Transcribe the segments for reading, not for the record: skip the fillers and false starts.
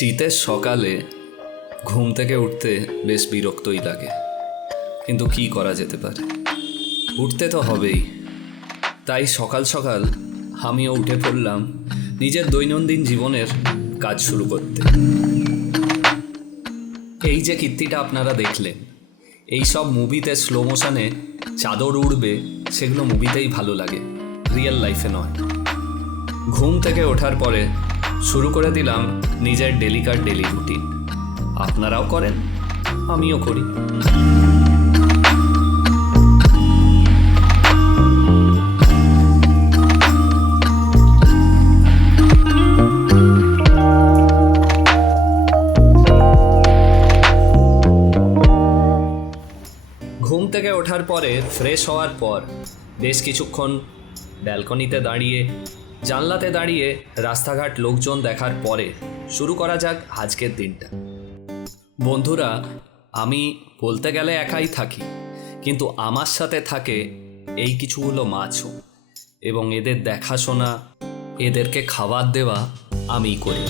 শীতের সকালে ঘুম থেকে উঠতে বেশ বিরক্তই লাগে, কিন্তু কি করা যেতে পারে, উঠতে তো হবেই। তাই সকাল সকাল আমিও উঠে পড়লাম নিজের দৈনন্দিন জীবনের কাজ শুরু করতে। এই যে কীর্তিটা আপনারা দেখলেন, এই সব মুভিতে স্লো মোশনে চাদর উড়বে, সেগুলো মুভিতেই ভালো লাগে, রিয়েল লাইফে নয়। ঘুম থেকে ওঠার পরে শুরু করে দিলাম নিজের ডেলিকার ডেলি রুটিন। আপনারাও করেন, আমিও করি। ঘুম থেকে ওঠার পরে ফ্রেশ হওয়ার পর বেশ কিছুক্ষণ ব্যালকনিতে দাঁড়িয়ে, জানলাতে দাঁড়িয়ে রাস্তাঘাট লোকজন দেখার পরে শুরু করা যাক আজকের দিনটা। বন্ধুরা, আমি বলতে গেলে একাই থাকি, কিন্তু আমার সাথে থাকে এই কিছুগুলো মাছও, এবং এদের দেখাশোনা, এদেরকে খাবার দেওয়া আমিই করি।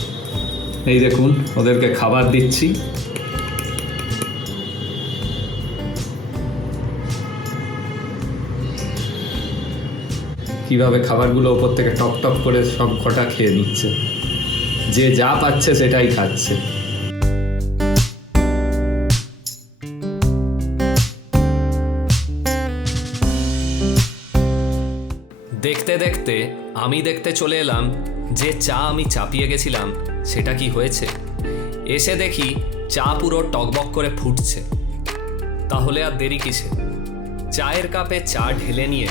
এই দেখুন, ওদেরকে খাবার দিচ্ছি। কিভাবে খাবারগুলো ওপর থেকে টপ টপ করে সব কটা খেয়ে নিচ্ছে, যে যা পাচ্ছে সেটাই খাচ্ছে। দেখতে দেখতে আমি দেখতে চলে এলাম যে চা আমি চাপিয়ে গেছিলাম সেটা কি হয়েছে। এসে দেখি চা পুরো টকবক করে ফুটছে। তাহলে আর দেরি কিসে, চায়ের কাপে চা ঢেলে নিয়ে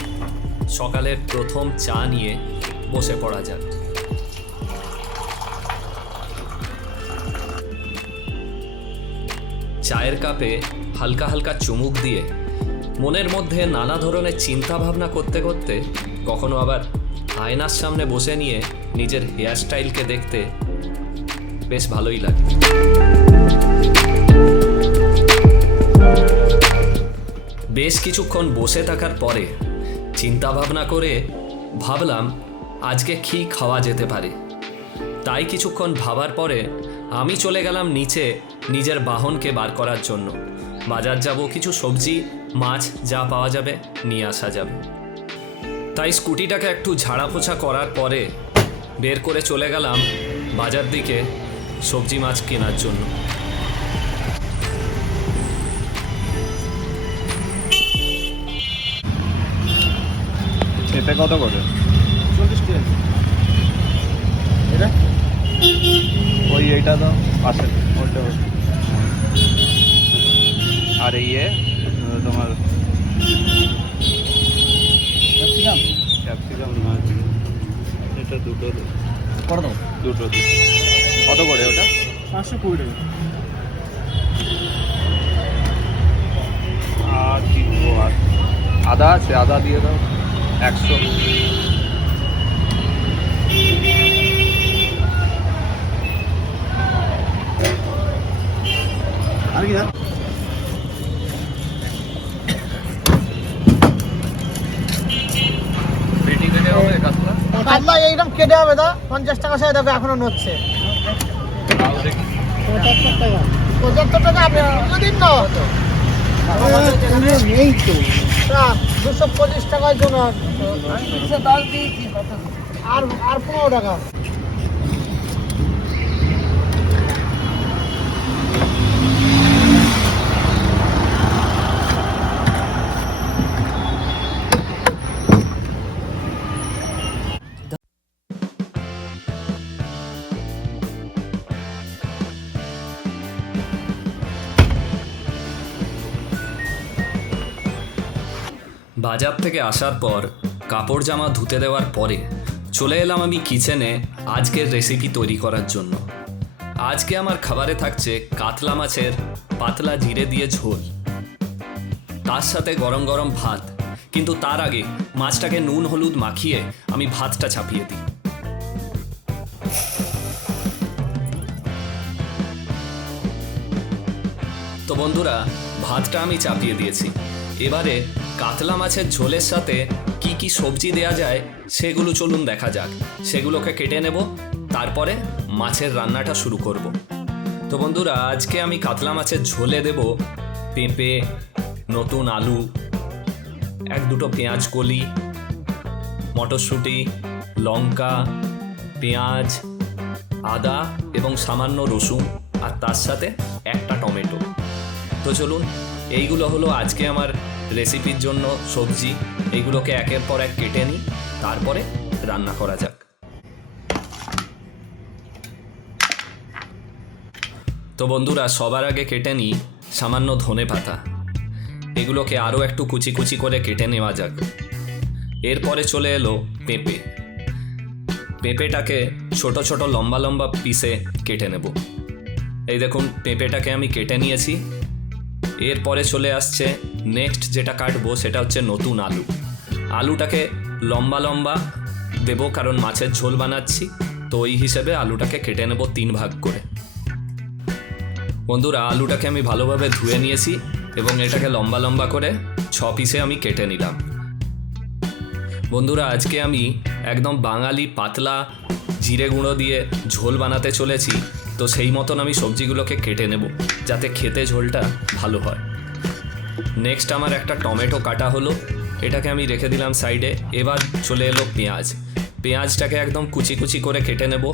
সকালের প্রথম চা নিয়ে বসে পড়া যাক। চায়ের কাপে হালকা হালকা চুমুক দিয়ে মনের মধ্যে নানা ধরনের চিন্তা ভাবনা করতে করতে কখনো আবার আয়নার সামনে বসে নিয়ে নিজের হেয়ার স্টাইলকে দেখতে বেশ ভালোই লাগে। বেশ কিছুক্ষণ বসে থাকার পরে চিন্তা ভাবনা করে ভাবলাম আজকে কী খাওয়া যেতে পারে। তাই কিছুক্ষণ ভাবার পরে আমি চলে গেলাম নিচে নিজের বাহনকে বার করার জন্য। বাজার যাব, কিছু সবজি মাছ যা পাওয়া যাবে নিয়ে আসা যাবে। তাই স্কুটিটাকে একটু ঝাড়া পোছা করার পরে বের করে চলে গেলাম বাজার দিকে সবজি মাছ কেনার জন্য। এতে কত করে? 40 টাকা। এটা ওই এইটা দাও পাশে, ওইটা। আর ইয়ে তোমার ক্যাপসিকাম ক্যাপসিকাম না, এটা দুটো করে দাও। দুটো কত করে ওটা? 520 টাকা। আর কি দেবো? আর আদা আছে, আদা দিয়ে দাও 100। আর কি দাও? পেটি কেটে হবে কাতলা? কাতলা এইরকম কেটে হবে দা 50 টাকা সে দেখো এখনো নড়ছে। তাও দেখি 75 টাকা। 75 টাকা আপনি দিন না তো। নেই তো। 225 টাকার জন্য 210 দিয়েছি। আর 15 টাকা। বাজার থেকে আসার পর কাপড় জামা ধুতে দেওয়ার পরে চলে এলাম আমি কিচেনে আজকের রেসিপি তৈরি করার জন্য। আজকে আমার খাবারে থাকছে কাতলা মাছের পাতলা জিরে দিয়ে ঝোল, তার সাথে গরম গরম ভাত। কিন্তু তার আগে মাছটাকে নুন হলুদ মাখিয়ে আমি ভাতটা চাপিয়ে দিই। তো বন্ধুরা, ভাতটা আমি চাপিয়ে দিয়েছি। এবারে কাতলা মাছের ঝোলের সাথে কি কি সবজি দেয়া যায় সেগুলো চলুন দেখা যাক। সেগুলোকে কেটে নেব, তারপরে মাছের রান্নাটা শুরু করব। তো বন্ধুরা, আজকে আমি কাতলা মাছের ঝোলে দেব পেঁপে, নতুন আলু, এক দুটো পেঁয়াজ কলি, মটরশুঁটি, লঙ্কা, পেঁয়াজ, আদা এবং সামান্য রসুন, আর তার সাথে একটা টমেটো। তো চলুন, এইগুলো হলো আজকে আমার রেসিপির জন্য সবজি। এইগুলোকে একের পর এক কেটে নিই, তারপরে রান্না করা যাক। তো বন্ধুরা, সবার আগে কেটে নিই সামান্য ধনে পাতা। এগুলোকে আরও একটু কুচি কুচি করে কেটে নেওয়া যাক। এরপরে চলে এলো পেঁপে। পেঁপেটাকে ছোট ছোট লম্বা লম্বা পিসে কেটে নেব। এই দেখুন, পেঁপেটাকে আমি কেটে নিয়েছি। এরপরে চলে আসছে নেক্সট যেটা কাটবো, সেটা হচ্ছে নতুন আলু। আলুটাকে লম্বা লম্বা দেবো, কারণ মাছের ঝোল বানাচ্ছি, তো ওই হিসেবে আলুটাকে কেটে নেব 3 ভাগ করে। বন্ধুরা, আলুটাকে আমি ভালোভাবে ধুয়ে নিয়েছি এবং এটাকে লম্বা লম্বা করে 6 পিসে আমি কেটে নিলাম। বন্ধুরা, আজকে আমি একদম বাঙালি পাতলা জিরে গুঁড়ো দিয়ে ঝোল বানাতে চলেছি, তো সেই মতন আমি সবজিগুলোকে কেটে নেব যাতে খেতে ঝোলটা ভালো হয়। নেক্সট আমার একটা টমেটো কাটা হলো, এটাকে আমি রেখে দিলাম সাইডে। এবার চলে এলো পেঁয়াজ। পেঁয়াজটাকে একদম কুচি কুচি করে কেটে নেব।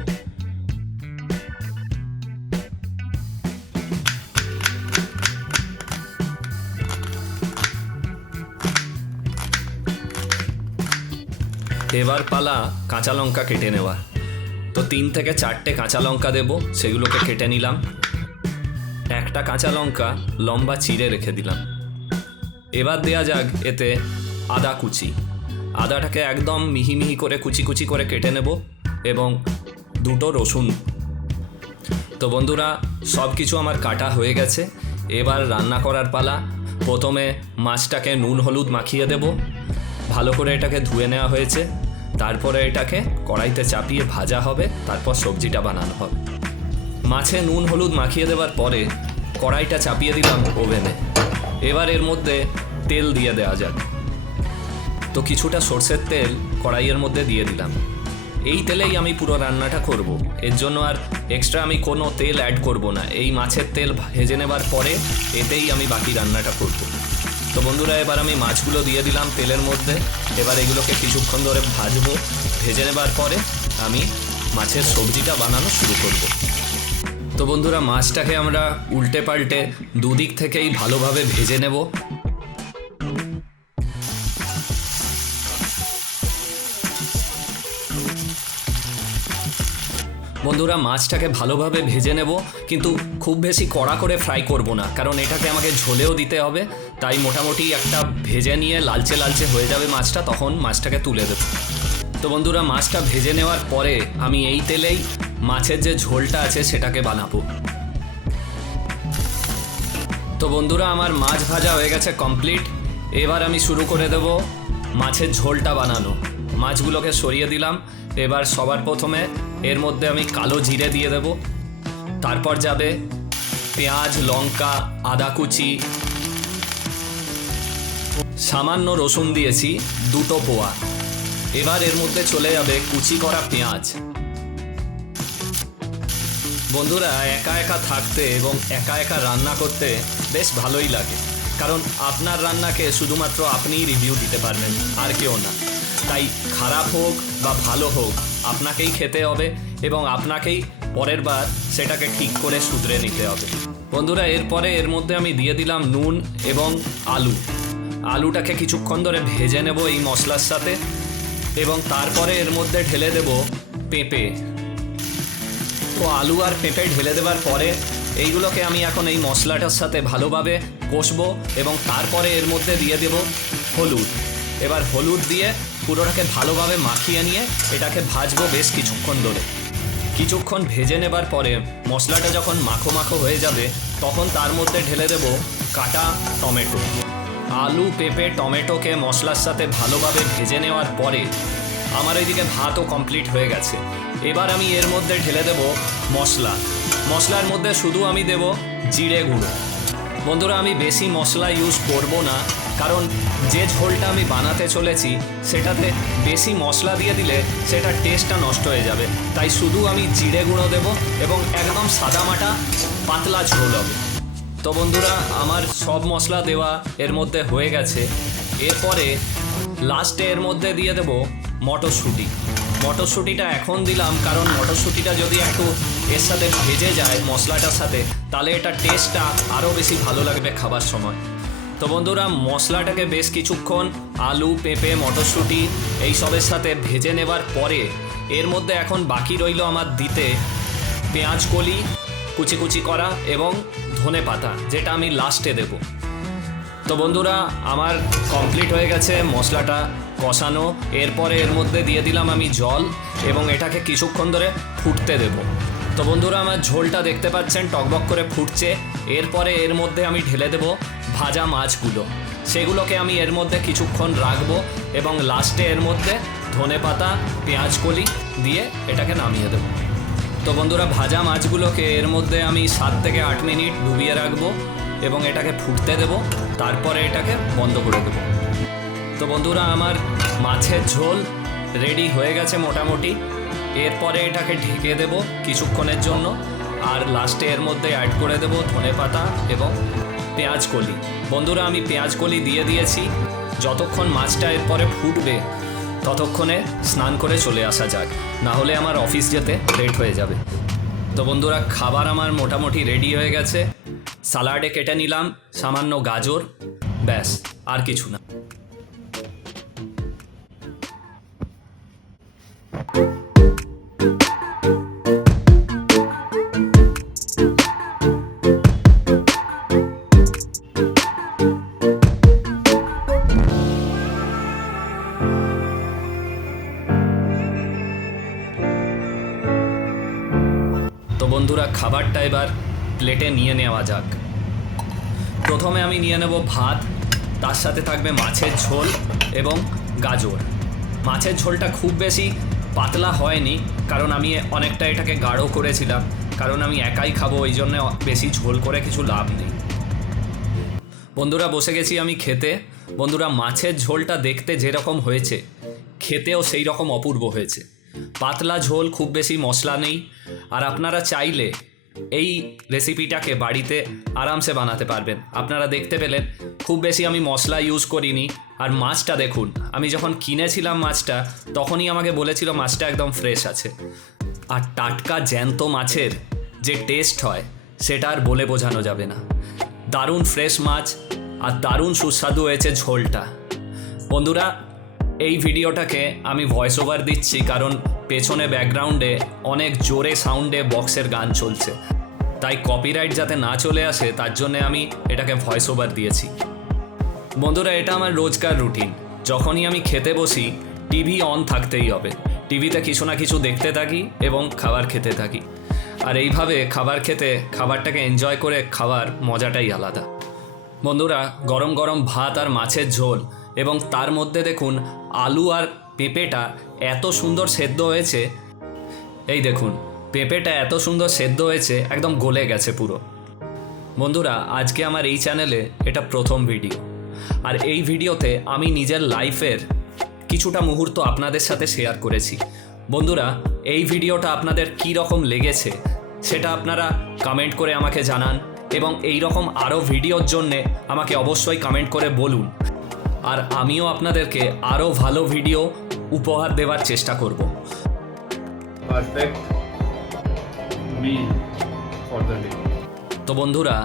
এবার পালা কাঁচা লঙ্কা কেটে নেওয়া। তো 3 থেকে 4টে কাঁচা লঙ্কা দেব, সেগুলোকে কেটে নিলাম। একটা কাঁচা লঙ্কা লম্বা চিড়ে রেখে দিলাম। এবার দেওয়া যাক এতে আদা কুচি। আদাটাকে একদম মিহি মিহি করে কুচি কুচি করে কেটে নেব এবং 2টো রসুন। তো বন্ধুরা, সব কিছু আমার কাটা হয়ে গেছে। এবার রান্না করার পালা। প্রথমে মাছটাকে নুন হলুদ মাখিয়ে দেব। ভালো করে এটাকে ধুয়ে নেওয়া হয়েছে। তারপরে এটাকে কড়াইতে চাপিয়ে ভাজা হবে, তারপর সবজিটা বানানো হবে। মাছে নুন হলুদ মাখিয়ে দেওয়ার পরে কড়াইটা চাপিয়ে দিলাম ওভেনে। এবার এর মধ্যে তেল দিয়ে দেওয়া যাক। তো কিছুটা সর্ষের তেল কড়াইয়ের মধ্যে দিয়ে দিলাম। এই তেলেই আমি পুরো রান্নাটা করব। এর জন্য আর এক্সট্রা আমি কোনো তেল অ্যাড করব না। এই মাছের তেল ভেজে নেবার পরে এতেই আমি বাকি রান্নাটা করব। তো বন্ধুরা, এবার আমি মাছগুলো দিয়ে দিলাম তেলের মধ্যে। এবার এগুলোকে কিছুক্ষণ ধরে ভাজবো। ভেজে নেবার পরে আমি মাছের সবজিটা বানানো শুরু করব। তো বন্ধুরা, মাছটাকে আমরা উল্টে পাল্টে দুদিক থেকেই ভালোভাবে ভেজে নেব। বন্ধুরা, মাছটাকে ভালোভাবে ভেজে নেব, কিন্তু খুব বেশি কড়া করে ফ্রাই করব না, কারণ এটাকে আমাকে ঝোলেও দিতে হবে। তাই মোটামুটি একটা ভেজে নিয়ে লালচে লালচে হয়ে যাবে মাছটা, তখন মাছটাকে তুলে দেব। তো বন্ধুরা, মাছটা ভেজে নেওয়ার পরে আমি এই তেলেই মাছের যে ঝোলটা আছে সেটাকে বানাবো। তো বন্ধুরা, আমার মাছ ভাজা হয়ে গেছে কমপ্লিট। এবার আমি শুরু করে দেব মাছের ঝোলটা বানানো। মাছগুলোকে সরিয়ে দিলাম। এবার সবার প্রথমে এর মধ্যে আমি কালো জিরে দিয়ে দেব। তারপর যাবে পেঁয়াজ, লঙ্কা, আদা কুচি, সামান্য রসুন দিয়েছি 2টো পোয়া। এবার এর মধ্যে চলে যাবে কুচি করা পেঁয়াজ। বন্ধুরা, একা একা থাকতে এবং একা একা রান্না করতে বেশ ভালোই লাগে, কারণ আপনার রান্নাকে শুধুমাত্র আপনিই রিভিউ দিতে পারবেন, আর কেউ না। তাই খারাপ হোক বা ভালো হোক, আপনাকেই খেতে হবে এবং আপনাকেই পরের বার সেটাকে ঠিক করে শুধরে নিতে হবে। বন্ধুরা, এরপরে এর মধ্যে আমি দিয়ে দিলাম নুন এবং আলু। আলুটাকে কিছুক্ষণ ধরে ভেজে নেব এই মশলার সাথে, এবং তারপরে এর মধ্যে ঢেলে দেব পেঁপে। তো আলু আর পেঁপে ঢেলে দেওয়ার পরে এইগুলোকে আমি এখন এই মশলাটার সাথে ভালোভাবে কষবো, এবং তারপরে এর মধ্যে দিয়ে দেব হলুদ। এবার হলুদ দিয়ে পুরোটাকে ভালোভাবে মাখিয়ে নিয়ে এটাকে ভাজবো বেশ কিছুক্ষণ ধরে। কিছুক্ষণ ভেজে নেবার পরে মশলাটা যখন মাখো মাখো হয়ে যাবে, তখন তার মধ্যে ঢেলে দেব কাটা টমেটো। আলু, পেঁপে, টমেটোকে মশলার সাথে ভালোভাবে ভেজে নেওয়ার পরে আমার এইদিকে ভাতও কমপ্লিট হয়ে গেছে। এবার আমি এর মধ্যে ঢেলে দেব মশলা। মশলার মধ্যে শুধু আমি দেব জিরে গুঁড়ো। বন্ধুরা, আমি বেশি মশলা ইউজ করব না, কারণ যে ঝোলটা আমি বানাতে চলেছি সেটাতে বেশি মশলা দিয়ে দিলে সেটার টেস্টটা নষ্ট হয়ে যাবে, তাই শুধু আমি জিরে গুঁড়ো দেবো এবং একদম সাদামাটা পাতলা ঝোল হবে। তো বন্ধুরা, আমার সব মশলা দেওয়া এর মধ্যে হয়ে গেছে। এরপরে লাস্টে এর মধ্যে দিয়ে দেবো মটরশুঁটি। মটরশুঁটিটা এখন দিলাম কারণ মটরশুঁটিটা যদি একটু এর সাথে ভেজে যায় মশলাটার সাথে, তাহলে এটা টেস্টটা আরও বেশি ভালো লাগবে খাবার সময়। তো বন্ধুরা, মশলাটাকে বেশ কিছুক্ষণ আলু, পেঁপে, মটরশুঁটি এই সবের সাথে ভেজে নেবার পরে এর মধ্যে এখন বাকি রইল আমার দিতে পেঁয়াজ কলি কুচি কুচি করা এবং ধনেপাতা, যেটা আমি লাস্টে দেব। তো বন্ধুরা, আমার কমপ্লিট হয়ে গেছে মশলাটা কষানো। এরপরে এর মধ্যে দিয়ে দিলাম আমি জল এবং এটাকে কিছুক্ষণ ধরে ফুটতে দেব। তো বন্ধুরা, আমার ঝোলটা দেখতে পাচ্ছেন টকবক করে ফুটছে। এরপরে এর মধ্যে আমি ঢেলে দেব ভাজা মাছগুলো, সেগুলোকে আমি এর মধ্যে কিছুক্ষণ রাখবো এবং লাস্টে এর মধ্যে ধনেপাতা, পেঁয়াজ কলি দিয়ে এটাকে নামিয়ে দেবো। তো বন্ধুরা, ভাজা মাছগুলোকে এর মধ্যে আমি 7 থেকে 8 মিনিট ডুবিয়ে রাখবো এবং এটাকে ফুটতে দেব, তারপরে এটাকে বন্ধ করে দেবো। তো বন্ধুরা, আমার মাছের ঝোল রেডি হয়ে গেছে মোটামুটি। এরপরে এটাকে ঢেকে দেব কিছুক্ষণের জন্য, আর লাস্টে এর মধ্যে অ্যাড করে দেব ধনেপাতা এবং পেঁয়াজ কলি। বন্ধুরা, আমি পেঁয়াজ কলি দিয়ে দিয়েছি। যতক্ষণ মাছটা এরপরে ফুটবে ততক্ষণে স্নান করে চলে আসা যাক, না হলে আমার অফিস যেতে লেট হয়ে যাবে। তো বন্ধুরা, খাবার আমার মোটামুটি রেডি হয়ে গেছে। সালাডে কেটে নিলাম সামান্য গাজর, ব্যাস, আর কিছু না। তো বন্ধুরা, খাবারটা এবার প্লেটে নিয়ে নেওয়া যাক। প্রথমে আমি নিয়ে নেব ভাত, তার সাথে থাকবে মাছের ঝোল এবং গাজর। মাছের ঝোলটা খুব বেশি পাতলা হয়নি, কারণ আমি অনেকটা এটাকে গাঢ় করেছিলাম, কারণ আমি একাই খাবো, ওই জন্য বেশি ঝোল করে কিছু লাভ নেই। বন্ধুরা, বসে গেছি আমি খেতে। বন্ধুরা, মাছের ঝোলটা দেখতে যেরকম হয়েছে খেতেও সেই রকম অপূর্ব হয়েছে। পাতলা ঝোল, খুব বেশি মশলা নেই। আর আপনারা চাইলে এই রেসিপিটাকে বাড়িতে আরামসে বানাতে পারবেন। আপনারা দেখতে পেলেন খুব বেশি আমি মশলা ইউজ করিনি। আর মাছটা দেখুন, আমি যখন কিনেছিলাম মাছটা তখনই আমাকে বলেছিল মাছটা একদম ফ্রেশ আছে। আর টাটকা জ্যান্ত মাছের যে টেস্ট হয় সেটা আর বলে বোঝানো যাবে না। দারুণ ফ্রেশ মাছ আর দারুণ সুস্বাদু হয়েছে ঝোলটা। বন্ধুরা, এই ভিডিওটাকে আমি ভয়েস ওভার দিচ্ছি কারণ পেছনে ব্যাকগ্রাউন্ডে অনেক জোরে সাউন্ডে বক্সের গান চলছে, তাই কপিরাইট যাতে না চলে আসে তার জন্য আমি এটাকে ভয়েস ওভার দিয়েছি। বন্ধুরা, এটা আমার রোজকার রুটিন। যখনই আমি খেতে বসি টিভি অন থাকতেই হবে, টিভিতে কিছু না কিছু দেখতে থাকি এবং খাবার খেতে থাকি। আর এইভাবে খাবার খেতে খাবারটাকে এনজয় করে খাওয়ার মজাটাই আলাদা। বন্ধুরা, গরম গরম ভাত আর মাছের ঝোল এবং তার মধ্যে দেখুন আলু আর পেঁপেটা এত সুন্দর সেদ্ধ হয়েছে। এই দেখুন, পেঁপেটা এত সুন্দর সেদ্ধ হয়েছে, একদম গলে গেছে পুরো। বন্ধুরা, আজকে আমার এই চ্যানেলে এটা প্রথম ভিডিও, আর এই ভিডিওতে আমি নিজের লাইফের কিছুটা মুহূর্ত আপনাদের সাথে শেয়ার করেছি। বন্ধুরা, এই ভিডিওটা আপনাদের কী রকম লেগেছে সেটা আপনারা কমেন্ট করে আমাকে জানান, এবং এই রকম আরও ভিডিওর জন্যে আমাকে অবশ্যই কমেন্ট করে বলুন। আর আমিও আপনাদেরকে আরও ভালো ভিডিও উপহার দেওয়ার চেষ্টা করব। Perfect mill for the day. তো বন্ধুরা,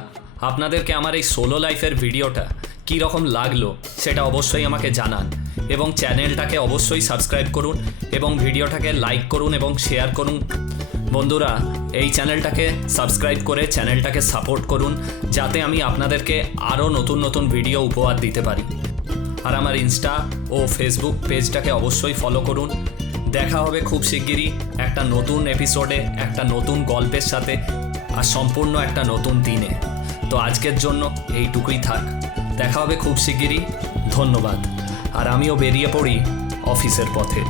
আপনাদেরকে আমার এই সোলো লাইফের ভিডিওটা কী রকম লাগলো সেটা অবশ্যই আমাকে জানান, এবং চ্যানেলটাকে অবশ্যই সাবস্ক্রাইব করুন এবং ভিডিওটাকে লাইক করুন এবং শেয়ার করুন। বন্ধুরা, এই চ্যানেলটাকে সাবস্ক্রাইব করে চ্যানেলটাকে সাপোর্ট করুন, যাতে আমি আপনাদেরকে আরও নতুন নতুন ভিডিও উপহার দিতে পারি। আর আমার ইনস্টা ও ফেসবুক পেজটাকে অবশ্যই ফলো করুন। দেখা হবে খুব শিগগিরই একটা নতুন এপিসোডে, একটা নতুন গল্পের সাথে, আর সম্পূর্ণ একটা নতুন দিনে। তো আজকের জন্য এইটুকুই থাক। দেখা হবে খুব শিগগিরই। ধন্যবাদ। আর আমিও বেরিয়ে পড়ি অফিসের পথে।